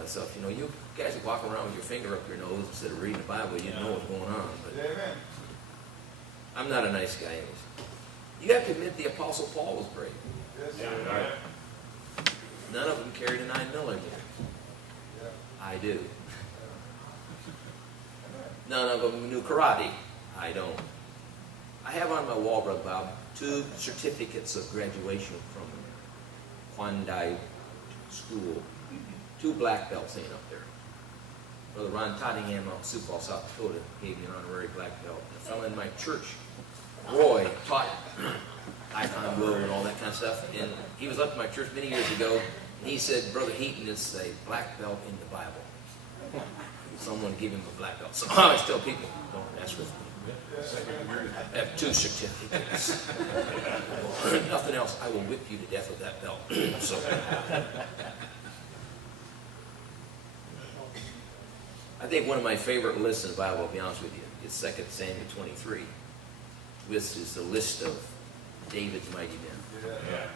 myself, you know, you guys are walking around with your finger up your nose instead of reading the Bible, you know what's going on. But Amen. I'm not a nice guy anyways. You have to admit the Apostle Paul was brave. Yes, Yeah, sir. right. None of them carried a 9mm. Yeah. I do. None of them knew karate. I don't. I have on my wall, Brother Bob, 2 certificates of graduation from Kwandai School. 2 black belts hanging up there. Brother Ron Tottingham out in Sioux Falls, South Dakota, gave me an honorary black belt. A fellow in my church, Roy, taught icon blue and all that kind of stuff. And he was up to my church many years ago. And he said, Brother Heaton is a black belt in the Bible. Someone gave him a black belt. So I always tell people, don't mess with me. I have 2 certificates. Nothing else. I will whip you to death with that belt. So. I think one of my favorite lists in the Bible, I'll be honest with you, is 2 Samuel 23. This is the list of David's mighty men. Yeah.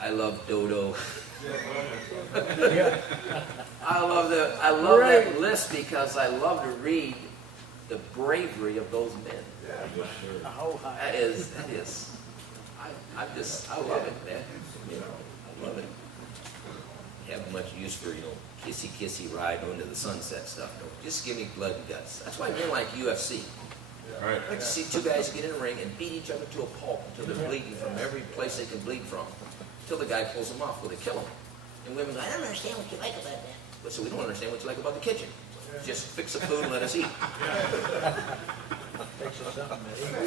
I love Dodo. Yeah. I love that list because I love to read the bravery of those men. Yeah. That is, I love it, man. You know, I love it. You have much use for, you know, kissy ride into the sunset stuff. No, just give me blood and guts. That's why men like UFC. Right. I like to see 2 guys get in a ring and beat each other to a pulp until they're bleeding from every place they can bleed from, until the guy pulls them off or they kill them. And women go, I don't understand what you like about that. But so we don't understand what you like about the kitchen. So just fix the food and let us eat.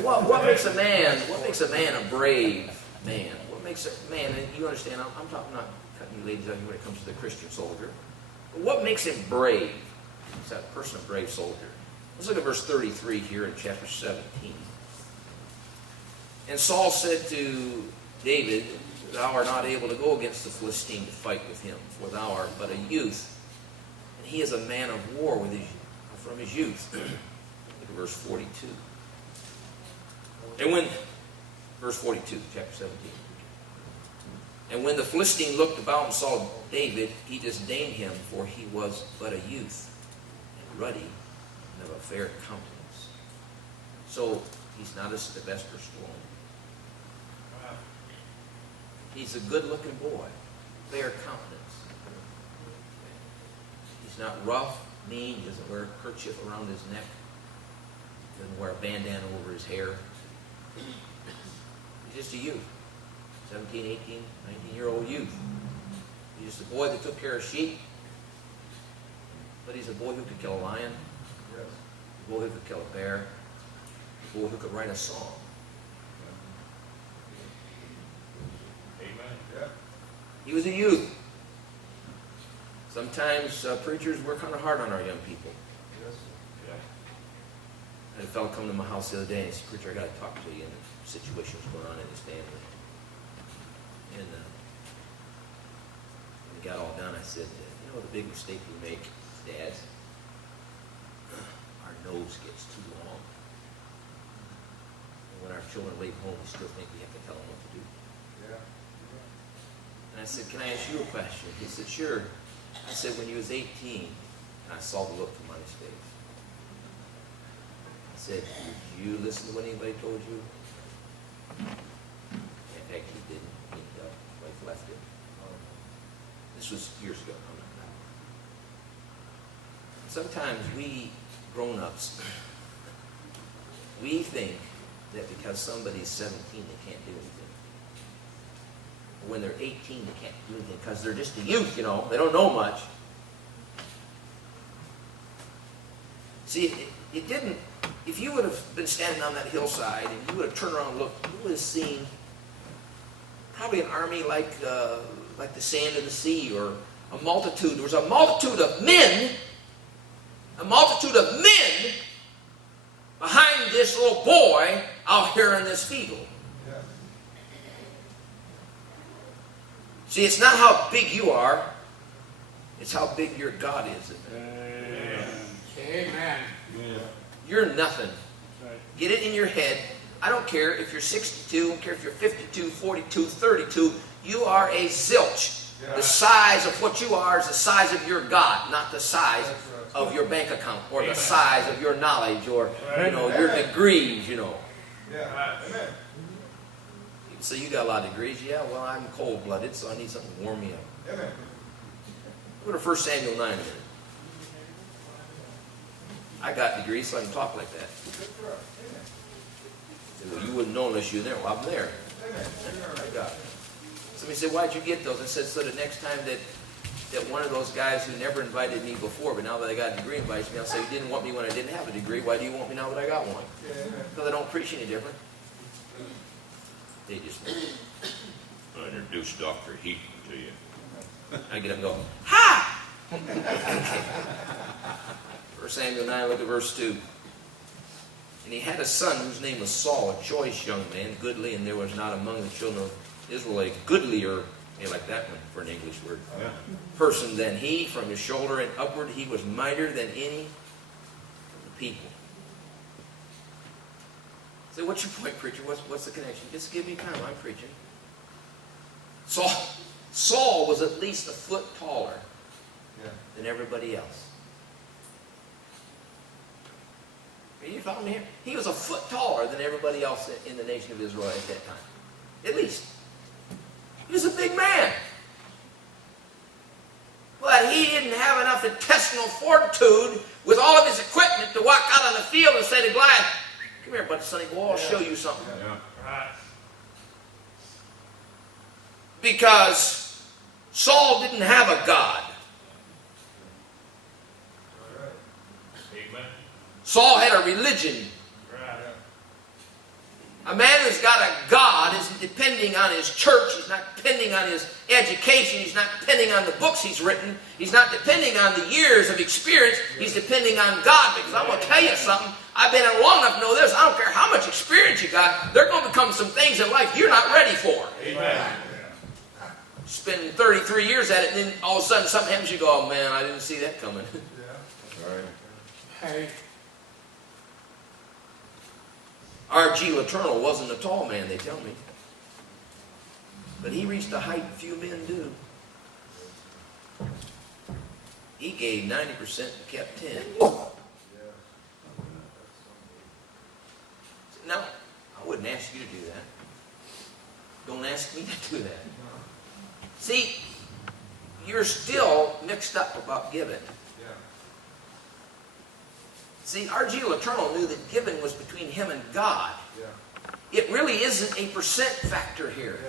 What makes a man a brave man? What makes a man, and you understand, I'm talking, not cutting you ladies out here when it comes to the Christian soldier. But what makes him brave? Is that person a brave soldier? Let's look at verse 33 here in chapter 17. And Saul said to David, thou art not able to go against the Philistine to fight with him, for thou art but a youth, and he is a man of war from his youth. Look at verse 42. And when, verse 42, chapter 17. And when the Philistine looked about and saw David, he disdained him, for he was but a youth, and ruddy, and of a fair countenance. So, he's not a Sylvester Stallone. He's a good-looking boy, fair countenance. He's not rough, mean, he doesn't wear a kerchief around his neck, doesn't wear a bandana over his hair. He's just a youth. 17, 18, 19-year-old youth. He's just a boy that took care of sheep. But he's a boy who could kill a lion. Yes. A boy who could kill a bear. A boy who could write a song. Amen. Yeah. He was a youth. Sometimes preachers work kind of hard on our young people. Yes. Yeah. I had a fellow come to my house the other day and he said, Preacher, I got to talk to you, and the situation was going on in his family. And when we got all done, I said, you know the big mistake we make, dads? Our nose gets too long. And when our children leave home, we still think we have to tell them what to do. Yeah. And I said, can I ask you a question? He said, sure. I said, when he was 18, and I saw the look from on his face. I said, did you listen to what anybody told you? In fact, he didn't. His wife left him. This was years ago. Sometimes we grown-ups, we think that because somebody's 17, they can't do anything. When they're 18, they can't do anything because they're just a youth, you know. They don't know much. See, it didn't, if you would have been standing on that hillside and you would have turned around and looked, you would have seen probably an army like the sand of the sea, or a multitude. There was a multitude of men behind this little boy out here in this field. Yeah. See, it's not how big you are, it's how big your God is. Amen. Yeah. You're nothing. Right. Get it in your head. I don't care if you're 62, I don't care if you're 52, 42, 32, you are a zilch. Yeah. The size of what you are is the size of your God, not the size of your bank account or the size of your knowledge or your degrees. Yeah. Amen. So you got a lot of degrees. Yeah, well, I'm cold-blooded, so I need something to warm me up. Amen. Go to 1 Samuel 9 a minute. I got degrees, so I can talk like that. Say, well, you wouldn't know unless you're there. Well, I'm there. I got it. Somebody said, why'd you get those? I said, so the next time that one of those guys who never invited me before, but now that I got a degree invites me, I'll say, you didn't want me when I didn't have a degree. Why do you want me now that I got one? Because I don't preach any different. They just I'll introduce Dr. Heaton to you. I get up and go, ha! 1 Samuel 9, look at verse 2. And he had a son whose name was Saul, a choice young man, goodly, and there was not among the children of Israel a goodlier, I like that one for an English word, person than he. From his shoulder and upward he was mightier than any of the people. So what's your point, preacher? What's the connection? Just give me time. I'm preaching. Saul was at least a foot taller than everybody else. Are you following me here? He was a foot taller than everybody else in the nation of Israel at that time. At least. He was a big man. But he didn't have enough intestinal fortitude with all of his equipment to walk out on the field and say to Goliath, come here, buddy, Sonny, go, I'll show you something. Right. Because Saul didn't have a God. Amen. Saul had a religion. A man who's got a God isn't depending on his church. He's not depending on his education. He's not depending on the books he's written. He's not depending on the years of experience. He's depending on God. Because I'm going to tell you something. I've been in long enough to know this. I don't care how much experience you got. There are going to become some things in life you're not ready for. Amen. Spend 33 years at it, and then all of a sudden something happens. You go, oh man, I didn't see that coming. Right. R.G. Letourneau wasn't a tall man, they tell me. But he reached a height few men do. He gave 90% and kept 10. No, I wouldn't ask you to do that. Don't ask me to do that. See, you're still mixed up about giving. See, R.G. Letourneau knew that giving was between him and God. It really isn't a percent factor here.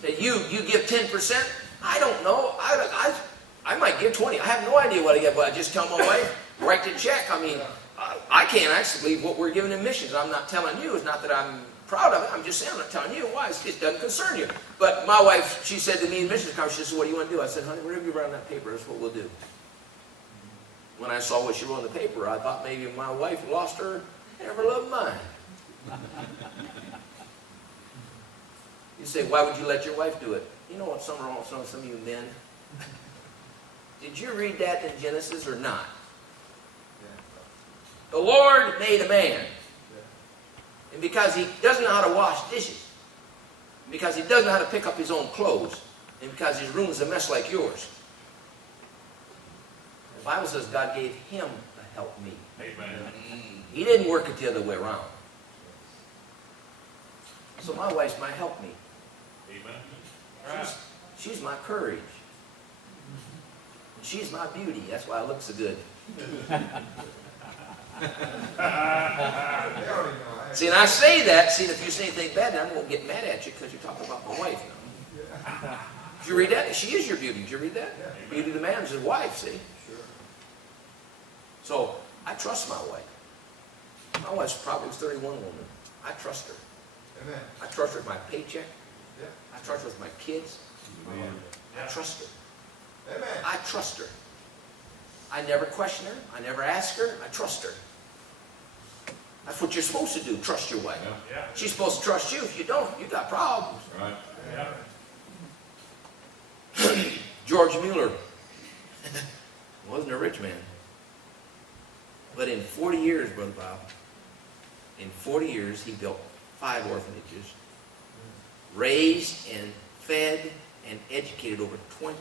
Say, you give 10%? I don't know. I might give 20. I have no idea what I get, but I just tell my wife, write the check. I mean, I can't actually believe what we're giving in missions. I'm not telling you. It's not that I'm proud of it. I'm just saying I'm not telling you. Why? It doesn't concern you. But my wife, she said to me in missions conference, she said, what do you want to do? I said, honey, whatever you write on that paper, that's what we'll do. When I saw what she wrote on the paper, I thought maybe my wife lost her ever loved mine. You say, why would you let your wife do it? You know what, some of you men, did you read that in Genesis or not? The Lord made a man. And because he doesn't know how to wash dishes, because he doesn't know how to pick up his own clothes, and because his room is a mess like yours, the Bible says God gave him a helpmeet. Amen. He didn't work it the other way around. So my wife's my helpmeet. Amen. She's my courage. She's my beauty. That's why I look so good. See, and I say that, see, if you say anything bad, then I'm going to get mad at you because you're talking about my wife now. Did you read that? She is your beauty. Did you read that? Beauty of the man is his wife, see? So, I trust my wife. My wife's probably 31 woman. I trust her. Amen. I trust her with my paycheck. Yeah. I trust her with my kids. I trust her. Amen. I trust her. I never question her. I never ask her. I trust her. That's what you're supposed to do. Trust your wife. Yeah. She's supposed to trust you. If you don't, you got problems. Right. Yeah. George Mueller wasn't a rich man. But in 40 years, Brother Bob, in 40 years, he built 5 orphanages, raised and fed and educated over 20